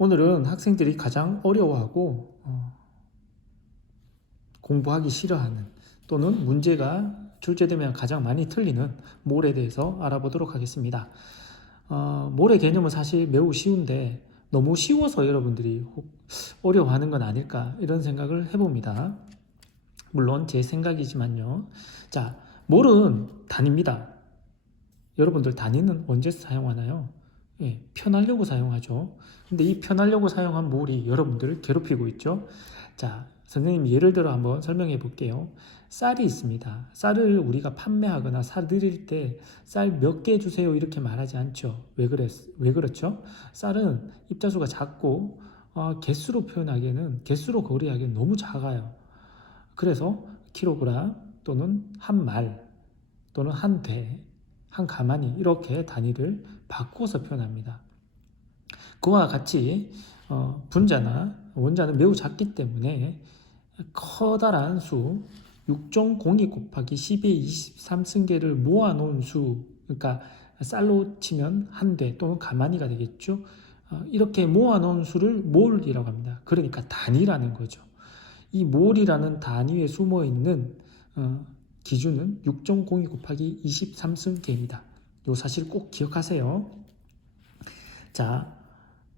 오늘은 학생들이 가장 어려워하고 공부하기 싫어하는 또는 문제가 출제되면 가장 많이 틀리는 몰에 대해서 알아보도록 하겠습니다. 몰의 개념은 사실 매우 쉬운데 너무 쉬워서 여러분들이 어려워하는 건 아닐까 이런 생각을 해봅니다. 물론 제 생각이지만요. 자, 몰은 단위입니다. 여러분들 단위는 언제 사용하나요? 예, 편하려고 사용하죠. 근데 이 편하려고 사용한 몰이 여러분들을 괴롭히고 있죠. 자, 선생님 예를 들어 한번 설명해 볼게요. 쌀이 있습니다. 쌀을 우리가 판매하거나 사드릴 때 쌀 몇 개 주세요 이렇게 말하지 않죠. 왜 그렇죠? 쌀은 입자수가 작고 개수로 표현하기에는 개수로 거래하기에는 너무 작아요. 그래서 킬로그램 또는 한 말 또는 한 대, 한 가마니 이렇게 단위를 바꾸어서 표현합니다. 그와 같이 분자나 원자는 매우 작기 때문에 커다란 수 6.02 곱하기 10의 23승계를 모아놓은 수, 그러니까 쌀로 치면 한 대 또는 가마니가 되겠죠. 이렇게 모아놓은 수를 몰이라고 합니다. 그러니까 단위라는 거죠. 이 몰이라는 단위에 숨어있는 기준은 6.02 곱하기 23승계입니다. 이 사실 꼭 기억하세요. 자,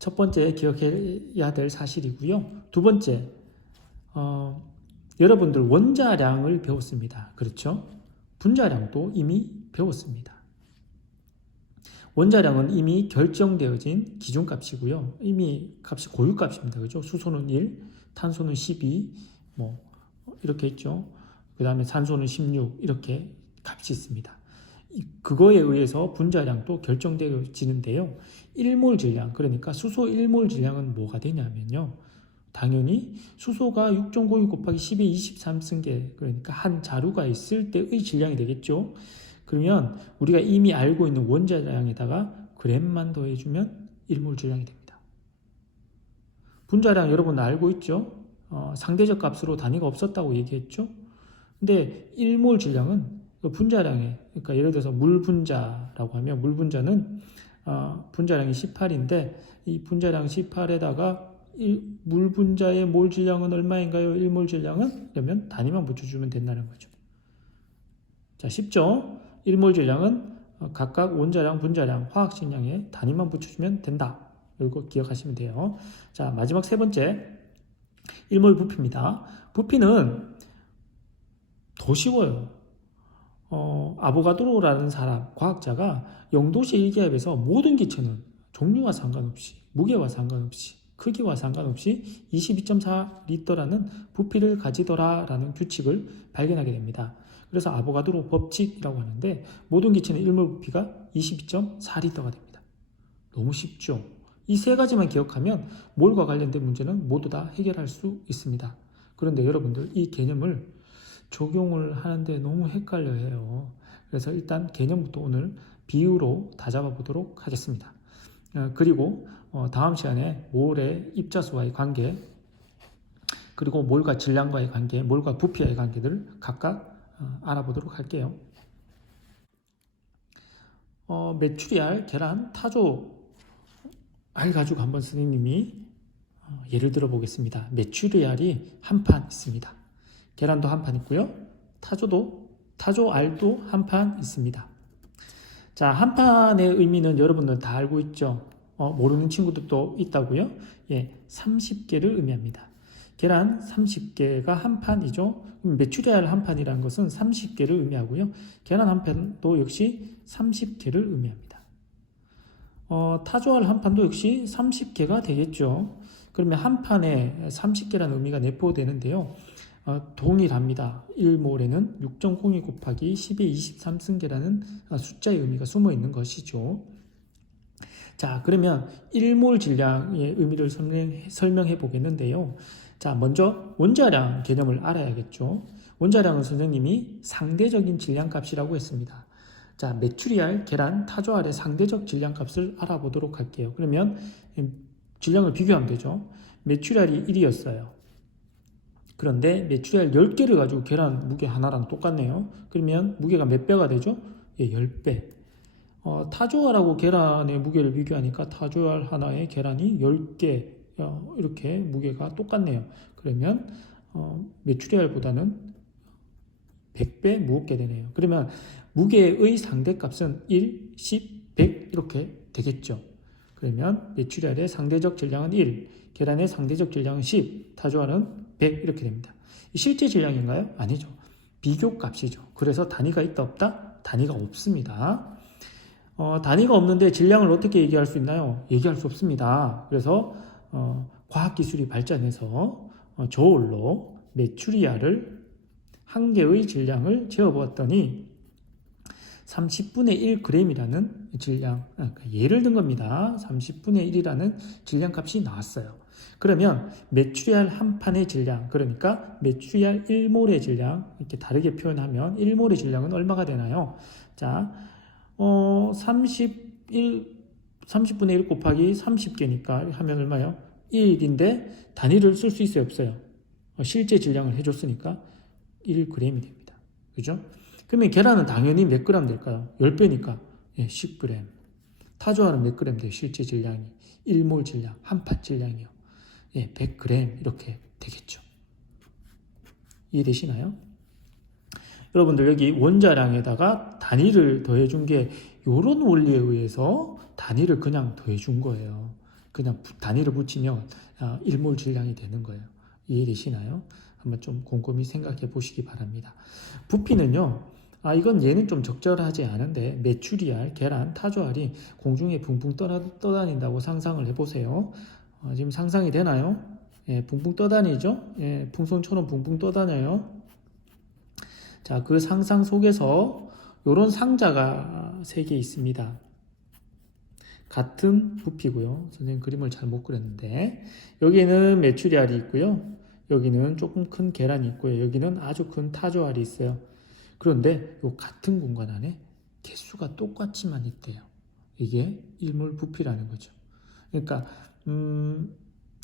첫 번째 기억해야 될 사실이고요. 두 번째, 여러분들 원자량을 배웠습니다. 그렇죠? 분자량도 이미 배웠습니다. 원자량은 이미 결정되어진 기준값이고요. 이미 값이 고유값입니다. 그죠? 수소는 1, 탄소는 12, 뭐 이렇게 있죠. 그 다음에 산소는 16 이렇게 값이 있습니다. 그거에 의해서 분자량도 결정되어지는데요. 1몰 질량, 그러니까 수소 1몰 질량은 뭐가 되냐면요. 당연히 수소가 6.02 곱하기 10의 23승계, 그러니까 한 자루가 있을 때의 질량이 되겠죠. 그러면 우리가 이미 알고 있는 원자량에다가 그램만 더해주면 1몰 질량이 됩니다. 분자량 여러분 알고 있죠? 상대적 값으로 단위가 없었다고 얘기했죠? 근데 1몰 질량은 분자량에, 그러니까 예를 들어서 물 분자라고 하면 물 분자는 분자량이 18인데 이 분자량 18에다가 물 분자의 몰 질량은 얼마인가요? 1몰 질량은? 그러면 단위만 붙여주면 된다는 거죠. 자, 쉽죠? 1몰 질량은 각각 원자량, 분자량, 화학 질량에 단위만 붙여주면 된다. 이거 기억하시면 돼요. 자, 마지막 세 번째 1몰 부피입니다. 부피는 더 쉬워요. 아보가드로라는 사람, 과학자가 0도씨 일기압에서 모든 기체는 종류와 상관없이, 무게와 상관없이, 크기와 상관없이 22.4리터라는 부피를 가지더라라는 규칙을 발견하게 됩니다. 그래서 아보가드로 법칙이라고 하는데 모든 기체는 1몰 부피가 22.4리터가 됩니다. 너무 쉽죠? 이 세 가지만 기억하면 몰과 관련된 문제는 모두 다 해결할 수 있습니다. 그런데 여러분들 이 개념을 적용을 하는데 너무 헷갈려 해요. 그래서 일단 개념부터 오늘 비유로 다잡아 보도록 하겠습니다. 그리고 다음 시간에 몰의 입자수와의 관계, 그리고 몰과 질량과의 관계, 몰과 부피와의 관계들을 각각 알아보도록 할게요. 메추리알, 계란, 타조 알 가지고 한번 선생님이 예를 들어 보겠습니다. 메추리알이 한 판 있습니다. 계란도 한 판 있고요. 타조 알도 한 판 있습니다. 자, 한 판의 의미는 여러분들 다 알고 있죠? 모르는 친구들도 있다고요? 예, 30개를 의미합니다. 계란 30개가 한 판이죠. 메추리알 한 판이라는 것은 30개를 의미하고요. 계란 한 판도 역시 30개를 의미합니다. 타조알 한 판도 역시 30개가 되겠죠. 그러면 한 판에 30개라는 의미가 내포되는데요. 동일합니다. 1몰에는 6.02 곱하기 10의 23승계라는 숫자의 의미가 숨어 있는 것이죠. 자, 그러면 1몰 질량의 의미를 설명해 보겠는데요. 자, 먼저 원자량 개념을 알아야겠죠. 원자량은 선생님이 상대적인 질량값이라고 했습니다. 자, 메추리알, 계란, 타조알의 상대적 질량값을 알아보도록 할게요. 그러면 질량을 비교하면 되죠. 메추리알이 1이었어요. 그런데 메추리알 10개를 가지고 계란 무게 하나랑 똑같네요. 그러면 무게가 몇 배가 되죠? 예, 10배. 타조알하고 계란의 무게를 비교하니까 타조알 하나에 계란이 10개 이렇게 무게가 똑같네요. 그러면 메추리알보다는 100배 무겁게 되네요. 그러면 무게의 상대값은 1, 10, 100 이렇게 되겠죠. 그러면 메추리알의 상대적 질량은 1, 계란의 상대적 질량은 10, 타조알은 100 이렇게 됩니다. 실제 질량인가요? 아니죠. 비교값이죠. 그래서 단위가 있다 없다? 단위가 없습니다. 단위가 없는데 질량을 어떻게 얘기할 수 있나요? 얘기할 수 없습니다. 그래서 과학기술이 발전해서 저울로 메추리알을 한 개의 질량을 재어보았더니 30분의 1g이라는 질량, 예를 든 겁니다. 30분의 1이라는 질량값이 나왔어요. 그러면 메추리알 한 판의 질량, 그러니까 메추리알 1몰의 질량, 이렇게 다르게 표현하면 1몰의 질량은 얼마가 되나요? 자, 30분의 1 곱하기 30개니까 하면 얼마요? 1인데 단위를 쓸 수 있어요, 없어요? 실제 질량을 해줬으니까 1g이 됩니다. 그죠? 그러면 계란은 당연히 몇 그램 될까요? 10배니까 10g. 타조알은 몇 그램 돼요? 실제 질량이 1몰 질량, 한 판 질량이요. 100g 이렇게 되겠죠. 이해되시나요? 여러분들 여기 원자량에다가 단위를 더해준 게 이런 원리에 의해서 단위를 그냥 더해준 거예요. 그냥 단위를 붙이면 1몰 질량이 되는 거예요. 이해되시나요? 한번 좀 곰곰이 생각해 보시기 바랍니다. 부피는요. 이건 얘는 좀 적절하지 않은데 메추리알, 계란, 타조알이 공중에 붕붕 떠다닌다고 상상을 해보세요. 지금 상상이 되나요? 붕붕 떠다니죠? 풍선처럼 붕붕 떠다녀요. 자, 그 상상 속에서 이런 상자가 3개 있습니다. 같은 부피고요. 선생님 그림을 잘 못 그렸는데 여기는 메추리알이 있고요. 여기는 조금 큰 계란이 있고요. 여기는 아주 큰 타조알이 있어요. 그런데 이 같은 공간 안에 개수가 똑같이만 있대요. 이게 일몰 부피라는 거죠. 그러니까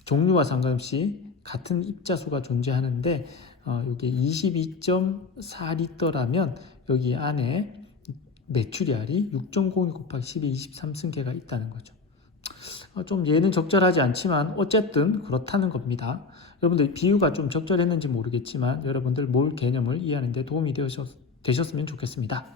종류와 상관없이 같은 입자수가 존재하는데 이게 22.4리터라면 여기 안에 메추리알이 6.02 곱하기 10의 23승계가 있다는 거죠. 좀 얘는 적절하지 않지만 어쨌든 그렇다는 겁니다. 여러분들 비유가 좀 적절했는지 모르겠지만 여러분들 몰 개념을 이해하는 데 도움이 되셨으면 좋겠습니다.